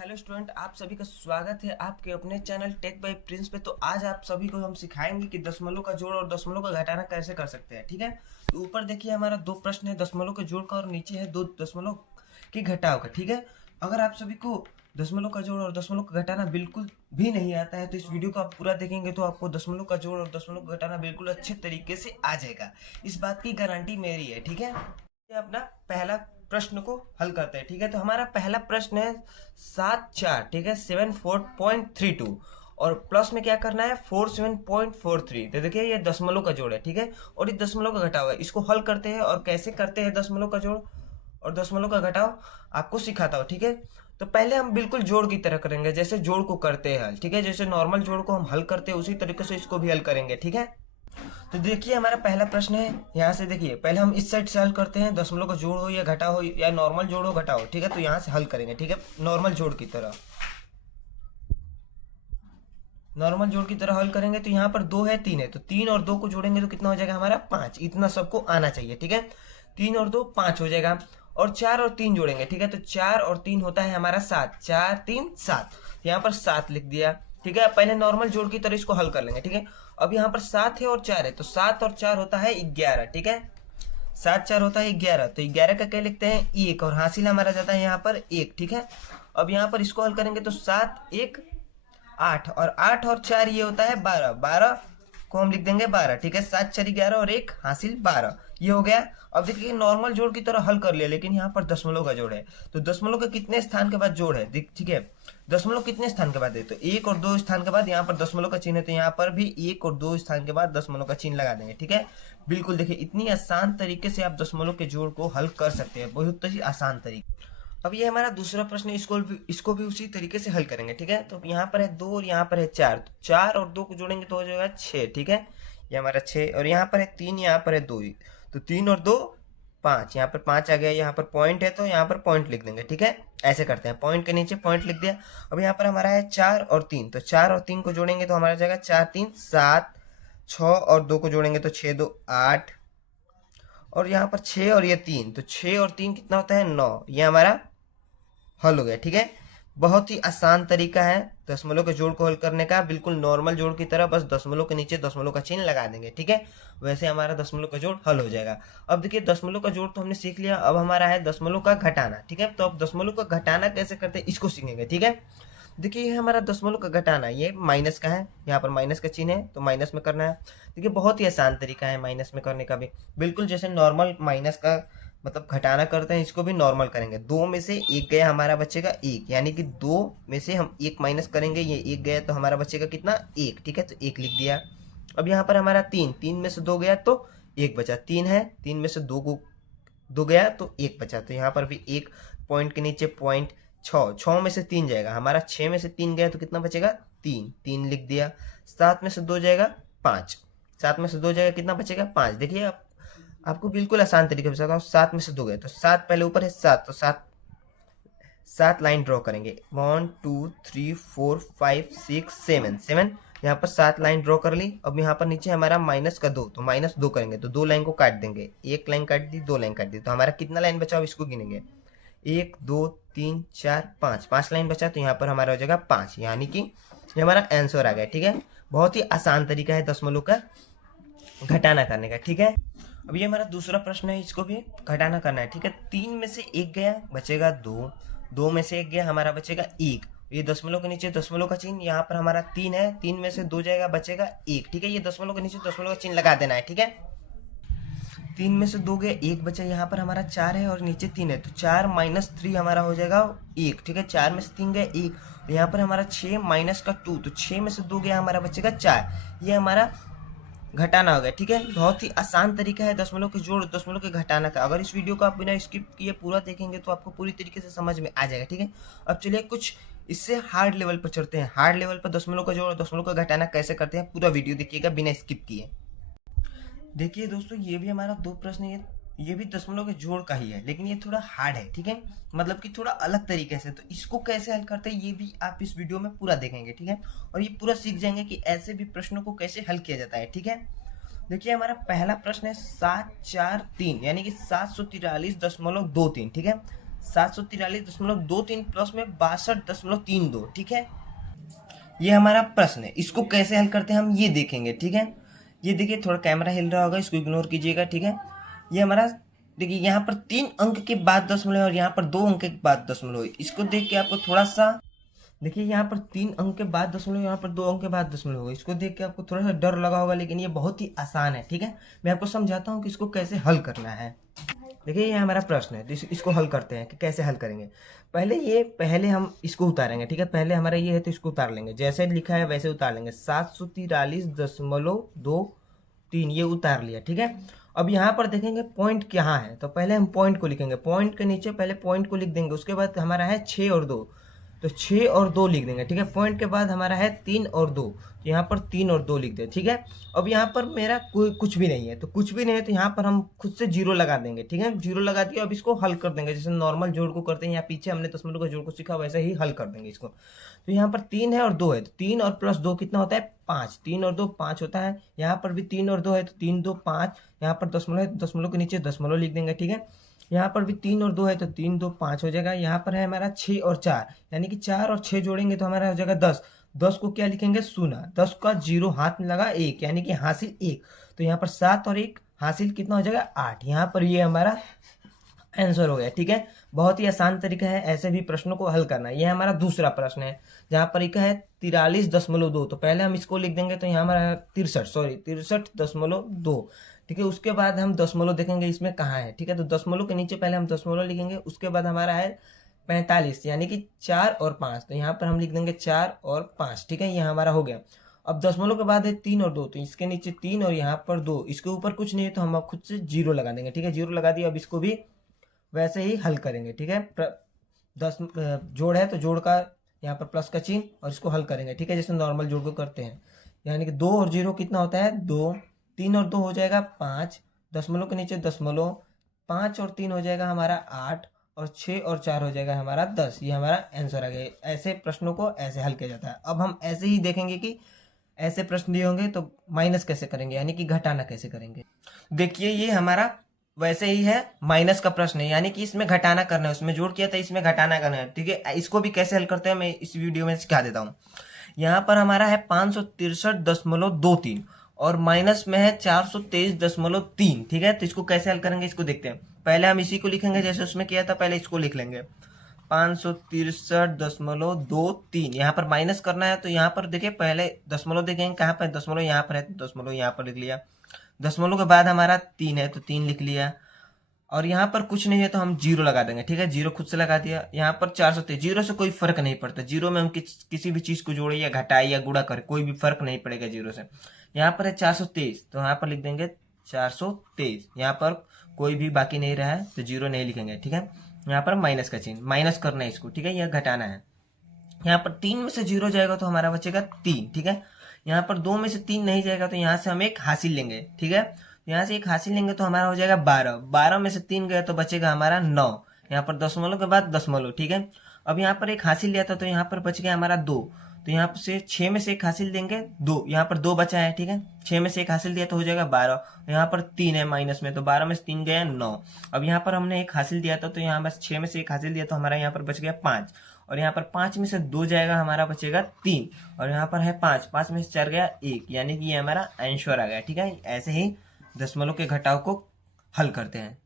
Hello student, आप सभी का स्वागत है आपके अपने चैनल टेक बाय प्रिंस पे। तो आज आप सभी को हम सिखाएंगे कि दशमलव का जोड़ और दशमलव का घटाना कैसे कर सकते हैं। ठीक है, तो ऊपर देखिए हमारा दो प्रश्न है दशमलव के जोड़ का और नीचे है दो दशमलव के घटाव का। ठीक है, अगर आप सभी को दशमलव का जोड़ और दशमलव का घटाना बिल्कुल भी नहीं आता है तो इस वीडियो को आप पूरा देखेंगे तो आपको दशमलव का जोड़ और दशमलव का घटाना बिल्कुल अच्छे तरीके से आ जाएगा। इस बात की गारंटी मेरी है। ठीक है, अपना पहला प्रश्न को हल करते हैं। ठीक है, तो हमारा पहला प्रश्न है 7 4, ठीक है, 74.32 और प्लस में क्या करना है 47.43। तो देखिए ये दशमलव का जोड़ है। ठीक है, और ये दशमलव का घटाव है। इसको हल करते हैं और कैसे करते हैं दशमलव का जोड़ और दशमलव का घटाव आपको सिखाता हूँ। ठीक है, तो पहले हम बिल्कुल जोड़ की तरह करेंगे जैसे जोड़ को करते हैं हल। ठीक है, जैसे नॉर्मल जोड़ को हम हल करते हैं उसी तरीके से इसको भी हल करेंगे। ठीक है, तो देखिए हमारा पहला प्रश्न है, यहाँ से देखिए पहले हम इस साइड से हल करते हैं, दशमलव का जोड़ हो या घटा हो या नॉर्मल जोड़ हो घटा हो। ठीक है, तो यहाँ से हल करेंगे। ठीक है, नॉर्मल जोड़ की तरह हल करेंगे। तो यहाँ पर 2 है 3 है, तो 3 और 2 को जोड़ेंगे तो कितना हो जाएगा हमारा 5। इतना सबको आना चाहिए। ठीक है, 3 और 2 5 हो जाएगा। और 4 और 3 जोड़ेंगे। ठीक है, तो 4 और 3 होता है हमारा 7। 4 3 7, यहाँ पर 7 लिख दिया। ठीक है, पहले नॉर्मल जोड़ की तरह इसको हल कर लेंगे। ठीक है, अब यहाँ पर 7 है और 4 है, तो 7 और 4 होता है 11। ठीक है, 7 4 होता है 11, तो 11 का क्या लिखते हैं 1 और हासिल हमारा जाता है यहाँ पर 1। ठीक है, अब यहाँ पर इसको हल करेंगे तो 7 1 8 और 8 और 4 ये होता है 12। 12 को हम लिख देंगे 12। ठीक है, 7 4 11 और 1 हासिल 12, ये हो गया। अब देखिए नॉर्मल जोड़ की तरह हल कर लिया, लेकिन यहाँ पर दशमलव का जोड़ है। तो दशमलव के कितने स्थान के बाद जोड़ है, ठीक है, दशमलव कितने स्थान के बाद है, तो 1 और 2 स्थान के बाद यहाँ पर दशमलव का चिन्ह है, तो यहाँ पर भी 1 और 2 स्थान के बाद दशमलव का चिन्ह लगा देंगे। ठीक है, बिल्कुल देखिए इतनी आसान तरीके से आप दशमलव के जोड़ को हल कर सकते हैं, बहुत ही आसान तरीके। अब ये हमारा दूसरा प्रश्न है, इसको भी उसी तरीके से हल करेंगे। ठीक है, तो यहाँ पर है 2 और यहाँ पर है 4, तो 4 और 2 को जोड़ेंगे तो हो जाएगा 6। ठीक है, ये हमारा 6 और यहाँ पर है 3, यहाँ पर है 2, तो 3 और 2 5, यहाँ पर 5 आ गया। यहाँ पर पॉइंट है तो यहाँ पर पॉइंट लिख देंगे। ठीक है, ऐसे करते हैं, पॉइंट के नीचे पॉइंट लिख दिया। अब यहाँ पर हमारा है 4 और 3, तो 4 और 3 को जोड़ेंगे तो हमारा जाएगा 4 3 7, 6 और 2 को जोड़ेंगे तो 6 2 8, और यहाँ पर 6 और ये 3, तो 6 और 3 कितना होता है 9, ये हमारा हल हो गया। ठीक है, बहुत ही आसान तरीका है दशमलव के जोड़ को हल करने का, बिल्कुल नॉर्मल जोड़ की तरह, बस दशमलव के नीचे दशमलव का चिन्ह लगा देंगे। ठीक है, वैसे हमारा दशमलव का जोड़ हल हो जाएगा। अब देखिए दशमलव का जोड़ तो हमने सीख लिया, अब हमारा है दशमलव का घटाना। ठीक है, तो अब दशमलव का घटाना कैसे करते हैं इसको सीखेंगे। ठीक है, देखिए ये हमारा दशमलव का घटाना, ये माइनस का है, यहाँ पर माइनस का चिन्ह है तो माइनस में करना है। देखिए बहुत ही आसान तरीका है माइनस में करने का भी, बिल्कुल जैसे नॉर्मल माइनस का मतलब घटाना करते हैं, इसको भी नॉर्मल करेंगे। 2 में से 1 गया हमारा बचेगा 1, यानी कि 2 में से हम 1 माइनस करेंगे, ये 1 गया तो हमारा बचेगा कितना 1। ठीक है, तो 1 लिख दिया। अब यहाँ पर हमारा 3 में से 2 गया तो 1 बचा। 3 है, 3 में से 2 गया तो 1 बचा, तो यहाँ पर भी 1, पॉइंट के नीचे पॉइंट। 6 में से 3 जाएगा हमारा, 6 में से 3 गया तो कितना बचेगा 3, 3 लिख दिया। 7 में से 2 जाएगा 5, 7 में से 2 जाएगा कितना बचेगा 5। देखिए अब आपको बिल्कुल आसान तरीके से बताता हूँ। 7 में से 2 गए तो 7 पहले ऊपर है 7, तो 7 लाइन ड्रॉ करेंगे, 1 2 3 4 5 6 7, 7 यहाँ पर 7 लाइन ड्रॉ कर ली। अब यहाँ पर नीचे हमारा माइनस का 2, तो माइनस 2 करेंगे तो 2 लाइन को काट देंगे, 1 लाइन काट दी 2 लाइन काट दी, तो हमारा कितना लाइन बचा इसको गिनेंगे, 1 2 3 4 5, 5 लाइन बचा, तो यहाँ पर हमारा हो जाएगा 5, यानी कि ये हमारा आंसर आ गया। ठीक है, बहुत ही आसान तरीका है दशमलव का घटाना करने का। ठीक है, अब ये हमारा दूसरा प्रश्न है, इसको भी घटाना करना है। ठीक है, 3 में से 1 गया बचेगा 2, 2 में से 1 गया हमारा बचेगा 1, ये दशमलव के नीचे दशमलव का चिन्ह, यहाँ पर हमारा 3 है, 3 में से 2 जाएगा बचेगा 1। ठीक है, ये दशमलव के नीचे दशमलव का चिन्ह लगा देना है। ठीक है, 3 में से 2 गए 1 बचा, यहाँ पर हमारा 4 है और नीचे 3 है, तो 4 माइनस 3 हमारा हो जाएगा 1। ठीक है, 4 में से 3 गए 1, यहाँ पर हमारा 6 माइनस का 2, तो 6 में से 2 गया हमारा बचेगा 4, ये हमारा घटाना हो गया। ठीक है, बहुत ही आसान तरीका है दशमलव के जोड़ दशमलव के घटाना का। अगर इस वीडियो को आप बिना स्किप किए पूरा देखेंगे तो आपको पूरी तरीके से समझ में आ जाएगा। ठीक है, अब चलिए कुछ इससे हार्ड लेवल पर चढ़ते हैं। हार्ड लेवल पर दशमलव का जोड़ और दशमलव का घटाना कैसे करते हैं, पूरा वीडियो देखिएगा बिना स्किप किए। देखिए दोस्तों, ये भी हमारा 2 प्रश्न, ये भी दशमलव के जोड़ का ही है, लेकिन ये थोड़ा हार्ड है। ठीक है, मतलब कि थोड़ा अलग तरीके से, तो इसको कैसे हल करते हैं ये भी आप इस वीडियो में पूरा देखेंगे। ठीक है, और ये पूरा सीख जाएंगे कि ऐसे भी प्रश्नों को कैसे हल किया जाता है। ठीक है, देखिए हमारा पहला प्रश्न है 7 4 3, यानी कि 743.23। ठीक है, 743.23 प्लस में 62.32, ठीक है। ये हमारा प्रश्न है, इसको कैसे हल करते हैं हम ये देखेंगे, ठीक है। ये देखिए थोड़ा कैमरा हिल रहा होगा, इसको इग्नोर कीजिएगा, ठीक है। ये हमारा देखिए यहाँ पर 3 अंक के बाद दशमलव और यहाँ पर 2 अंक के बाद दशमलव, इसको देख के आपको थोड़ा सा देखिए यहाँ पर 3 अंक के बाद दशमलव, यहाँ पर 2 अंक के बाद दशमलव होगा, इसको देख के आपको थोड़ा सा डर लगा होगा, लेकिन ये बहुत ही आसान है, ठीक है। मैं आपको समझाता हूँ कि इसको कैसे हल करना है। देखिए ये हमारा प्रश्न है, तो इसको हल करते हैं कि कैसे हल करेंगे। पहले हम इसको उतारेंगे, ठीक है। पहले हमारा ये है तो इसको उतार लेंगे, जैसे लिखा है वैसे उतार लेंगे। 743.23 ये उतार लिया, ठीक है। अब यहाँ पर देखेंगे पॉइंट कहाँ है, तो पहले हम पॉइंट को लिखेंगे। पॉइंट के नीचे पहले पॉइंट को लिख देंगे, उसके बाद हमारा है 6 और 2, तो 6 और 2 लिख देंगे, ठीक है। पॉइंट के बाद हमारा है 3 और 2, तो यहाँ पर 3 और 2 लिख दे, ठीक है। अब यहाँ पर मेरा कोई कुछ भी नहीं है, तो कुछ भी नहीं है तो यहाँ पर हम खुद से जीरो लगा देंगे, ठीक है। जीरो लगा दिया, अब इसको हल कर देंगे जैसे नॉर्मल जोड़ को करते हैं, या पीछे हमने दशमलव का जोड़ को सीखा वैसे ही हल कर देंगे इसको। तो यहाँ पर 3 है और 2 है, तो 3 और प्लस 2 कितना होता है 5, 3 और 2 5 होता है। यहाँ पर भी 3 और 2 है, तो 3 2 5, यहाँ पर दशमलव है तो दशमलव के नीचे दशमलव लिख देंगे, ठीक है। यहाँ पर भी 3 और 2 है, तो 3 2 5 हो जाएगा। यहाँ पर है हमारा 6 और 4, यानी कि 4 और 6 जोड़ेंगे तो हमारा हो जाएगा 10। 10 को क्या लिखेंगे 0, 10 का जीरो हाथ में लगा 1, यानी कि हासिल 1, तो यहाँ पर 7 और 1 हासिल कितना हो जाएगा 8। यहाँ पर ये हमारा आंसर हो गया, ठीक है। बहुत ही आसान तरीका है ऐसे भी प्रश्नों को हल करना। ये हमारा दूसरा प्रश्न है, जहाँ पर एक है 43.2, तो पहले हम इसको लिख देंगे, तो यहाँ हमारा 63.2, ठीक है। उसके बाद हम दशमलव देखेंगे इसमें कहाँ है, ठीक है। तो दशमलव के नीचे पहले हम दशमलव लिखेंगे, उसके बाद हमारा है 45, यानी कि 4 और 5, तो यहाँ पर हम लिख देंगे 4 और 5, ठीक है। ये हमारा हो गया। अब दशमलव के बाद है 3 और 2, तो इसके नीचे 3 और यहाँ पर 2, इसके ऊपर कुछ नहीं है तो हम अब खुद से जीरो लगा देंगे, ठीक है। जीरो लगा दिया, अब इसको भी वैसे ही हल करेंगे, ठीक है। 10 जोड़ है तो जोड़ का यहाँ पर प्लस का चिन्ह, और इसको हल करेंगे, ठीक है, जैसे नॉर्मल जोड़ को करते हैं। यानी कि 2 और 0 कितना होता है 2, 3 और 2 हो जाएगा 5, दशमलव के नीचे दशमलव, 5 और 3 हो जाएगा हमारा 8, और 6 और 4 हो जाएगा हमारा 10। ये हमारा आंसर आ गया। ऐसे प्रश्नों को ऐसे हल किया जाता है। अब हम ऐसे ही देखेंगे कि ऐसे प्रश्न दिए होंगे तो माइनस कैसे करेंगे, यानी कि घटाना कैसे करेंगे। देखिए ये हमारा वैसे ही है, माइनस का प्रश्न है, यानी कि इसमें घटाना करना है, उसमें जोड़ किया था इसमें घटाना करना है, ठीक है। इसको भी कैसे हल करते हैं मैं इस वीडियो में सिखा देता हूँ। यहाँ पर हमारा है 563.23 और माइनस में है 423.3, ठीक है। तो इसको कैसे हल करेंगे इसको देखते हैं। पहले हम इसी को लिखेंगे जैसे उसमें किया था, पहले इसको लिख लेंगे 563.23। यहाँ पर माइनस करना है, तो यहाँ पर देखिए पहले दशमलव देखेंगे कहाँ पर दशमलव, यहाँ पर है तो दशमलव यहाँ पर लिख लिया। दशमलव के बाद हमारा 3 है तो 3 लिख लिया, और यहाँ पर कुछ नहीं है तो हम जीरो लगा देंगे, ठीक है। जीरो खुद से लगा दिया। यहाँ पर 423, जीरो से कोई फर्क नहीं पड़ता, जीरो में हम किसी भी चीज को जोड़े या घटाए या गुणा करें कोई भी फर्क नहीं पड़ेगा जीरो से। यहाँ पर है 423, तो यहाँ पर लिख देंगे 423। यहाँ पर कोई भी बाकी नहीं रहा है तो जीरो नहीं लिखेंगे, ठीक है। यहाँ पर माइनस का चिन्ह, माइनस करना है इसको, ठीक है, यह घटाना है। यहाँ पर 3 में से 0 जाएगा तो हमारा बचेगा 3, ठीक है। यहाँ पर 2 में से 3 नहीं जाएगा तो यहाँ से हम एक हासिल लेंगे, ठीक है। यहाँ से एक हासिल लेंगे तो हमारा हो जाएगा 12, 12 में से 3 गया तो बचेगा हमारा 9। यहाँ पर दशमलव के बाद दशमलव, ठीक है। अब यहाँ पर एक हासिल लिया था तो यहाँ पर बच गया हमारा 2, तो यहाँ से 6 में से एक हासिल देंगे 2, यहाँ पर 2 बचा है, ठीक है। 6 में से एक हासिल दिया तो हो जाएगा 12, यहाँ पर 3 है माइनस में, तो 12 में से 3 गया 9। अब यहाँ पर हमने एक हासिल दिया था तो यहाँ बस 6 में से एक हासिल दिया तो हमारा यहाँ पर बच गया 5, और यहाँ पर 5 में से 2 जाएगा हमारा बचेगा 3, और यहाँ पर है 5, 5 में से 4 गया 1, यानी कि ये हमारा आंसर आ गया, ठीक है। ऐसे ही दशमलव के घटाव को हल करते हैं।